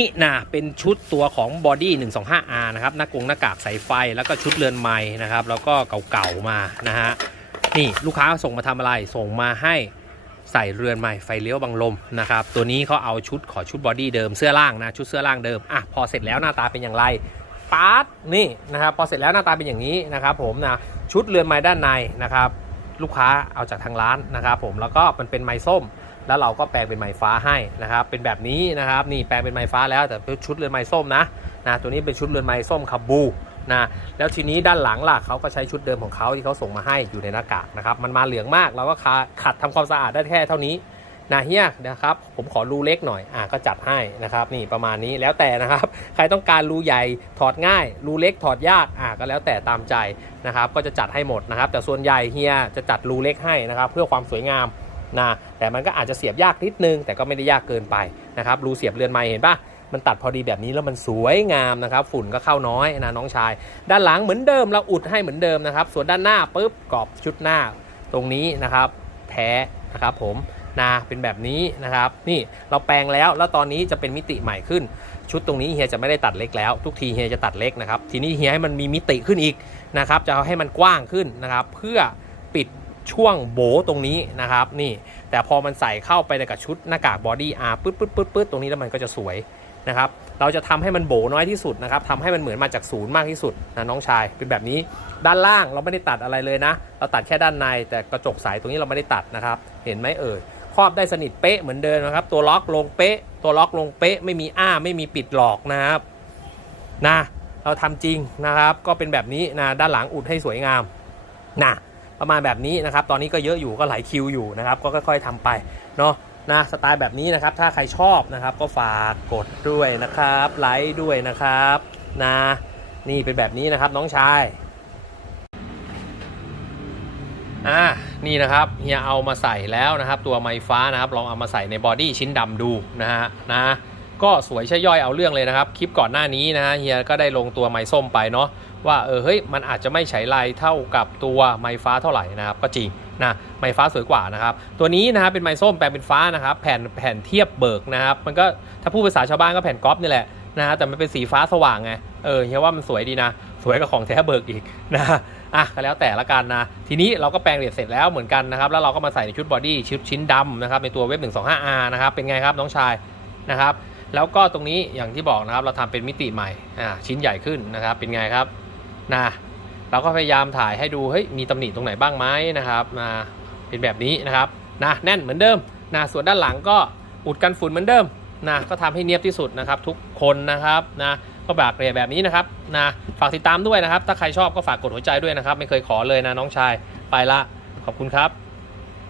นี่นะเป็นชุดตัวของ Body 125R นะครับหน้ากงหน้ากากสายไฟแล้วก็ชุดเรือนไม้นะครับ แล้วก็เก่าๆมานะฮะนี่ลูกค้าส่งมาทำอะไรส่งมาให้ใส่เรือนไม้ไฟเลี้ยวบังลมนะครับตัวนี้เขาเอาชุดขอชุดบอดี้เดิมเสื้อล่างนะชุดเสื้อล่างเดิมอะพอเสร็จแล้วหน้าตาเป็นอย่างไรป๊าดนี่นะครับพอเสร็จแล้วหน้าตาเป็นอย่างนี้นะครับผมนะชุดเรือนไม้ด้านในนะครับลูกค้าเอาจากทางร้านนะครับผมแล้วก็มันเป็นไม้ส้ม แล้วเราก็แปลงเป็นไม้ฟ้าให้นะครับ เป็นแบบนี้นะครับนี่แปลงเป็นไม้ฟ้าแล้วแต่เป็นชุดเรือนไม้ส้มนะนะตัวนี้เป็นชุดเรือนไม้ส้มคาบูนะแล้วทีนี้ด้านหลังล่ะเขาก็ใช้ชุดเดิมของเขาที่เขาส่งมาให้อยู่ในหน้ากากนะครับมันมาเหลืองมากเราก็ขัดทำความสะอาดได้แค่เท่านี้นะเฮียนะครับผมขอรูเล็กหน่อยอะก็จัดให้นะครับนี่ประมาณนี้แล้วแต่นะครับ ใครต้องการรูใหญ่ถอดง่าย รูเล็กถอดยากอะก็แล้วแต่ตามใจนะครับ ก็จะจัดให้หมดนะครับ แต่ส่วนใหญ่เฮียจะจัดรูเล็กให้นะครับ เพื่อความสวยงาม นะแต่มันก็อาจจะเสียบยากนิดนึง แต่ก็ไม่ได้ยากเกินไปนะครับรูเสียบเรือนไม้เห็นปะมันตัดพอดีแบบนี้แล้วมันสวยงามนะครับ ฝุ่นก็เข้าน้อยนะน้องชาย ด้านหลังเหมือนเดิมเราอุดให้เหมือนเดิมนะครับ ส่วนด้านหน้าปุ๊บกรอบชุดหน้าตรงนี้นะครับแท้นะครับผมนะเป็นแบบนี้นะครับ นี่เราแปลงแล้วแล้วตอนนี้จะเป็นมิติใหม่ขึ้น ชุดตรงนี้เฮียจะไม่ได้ตัดเล็กแล้ว ทุกทีเฮียจะตัดเล็กนะครับ ทีนี้เฮียให้มันมีมิติขึ้นอีกนะครับ จะเอาให้มันกว้างขึ้นนะครับ เพื่อปิด ช่วงโบตรงนี้นะครับนี่แต่พอมันใส่เข้าไปในกับชุดหน้ากากบอดี้อาปึ๊ดปึ๊ดปึ๊ดปึ๊ดตรงนี้แล้วมันก็จะสวยนะครับเราจะทำให้มันโบน้อยที่สุดนะครับทำให้มันเหมือนมาจากศูนย์มากที่สุดนะน้องชายเป็นแบบนี้ด้านล่างเราไม่ได้ตัดอะไรเลยนะ เราตัดแค่ด้านในแต่กระจกใสตรงนี้เราไม่ได้ตัดนะครับ เห็นไหมเอ่ยครอบได้สนิทเป๊ะเหมือนเดิมนะครับ ตัวล็อกลงเป๊ะ ตัวล็อกลงเป๊ะ ไม่มีอ้าไม่มีปิดหลอกนะครับนะเราทำจริงนะครับ ก็เป็นแบบนี้นะด้านหลังอุดให้สวยงามนะ ประมาณแบบนี้นะครับ ตอนนี้ก็เยอะอยู่ก็หลายคิวอยู่นะครับ ก็ค่อย ๆทำไปเนาะนะสไตล์แบบนี้นะครับ ถ้าใครชอบนะครับ ก็ฝากกดด้วยนะครับไลค์ด้วยนะครับนะนี่เป็นแบบนี้นะครับน้องชายอ่านี่นะครับเฮียเอามาใส่แล้วนะครับ ตัวไม้ฟ้านะครับ ลองเอามาใส่ในบอดี้ชิ้นดำดูนะฮะนะ ก็สวยใช่ย่อยเอาเรื่องเลยนะครับ คลิปก่อนหน้านี้นะฮะเฮียก็ได้ลงตัวไม้ส้มไปเนาะว่าเออเฮ้ยมันอาจจะไม่ใช้ลายเท่ากับตัวไม้ฟ้าเท่าไหร่นะครับก็จริงนะไม้ฟ้าสวยกว่านะครับ ตัวนี้นะครับเป็นไม้ส้มแปลงเป็นฟ้านะครับ แผ่นแผ่นเทียบเบิกนะครับ มันก็ถ้าพูดภาษาชาวบ้านก็แผ่นก๊อปนี่แหละนะฮะแต่มันเป็นสีฟ้าสว่างไงเออเฮียว่ามันสวยดีนะ สวยกว่าของแท้เบิกอีกนะอะก็แล้วแต่ละกันนะ ทีนี้เราก็แปลงเหรียญเสร็จแล้วเหมือนกันนะครับ แล้วเราก็มาใส่ในชุดบอดี้ชุดชิ้นดำนะครับในตัวเว็บ 125R นะครับเป็นไงครับน้องชายนะครับ แล้วก็ตรงนี้อย่างที่บอกนะครับ เราทำเป็นมิติใหม่ชิ้นใหญ่ขึ้นนะครับ เป็นไงครับนะเราก็พยายามถ่ายให้ดูเฮ้ยมีตำหนิตรงไหนบ้างไหมนะครับนะเป็นแบบนี้นะครับนะแน่นเหมือนเดิมนะส่วนด้านหลังก็อุดกันฝุ่นเหมือนเดิมนะก็ทำให้เนียบที่สุดนะครับ ทุกคนนะครับนะก็บากเรียแบบนี้นะครับนะฝากติดตามด้วยนะครับ ถ้าใครชอบก็ฝากกดหัวใจด้วยนะครับ ไม่เคยขอเลยนะน้องชายไปละขอบคุณครับ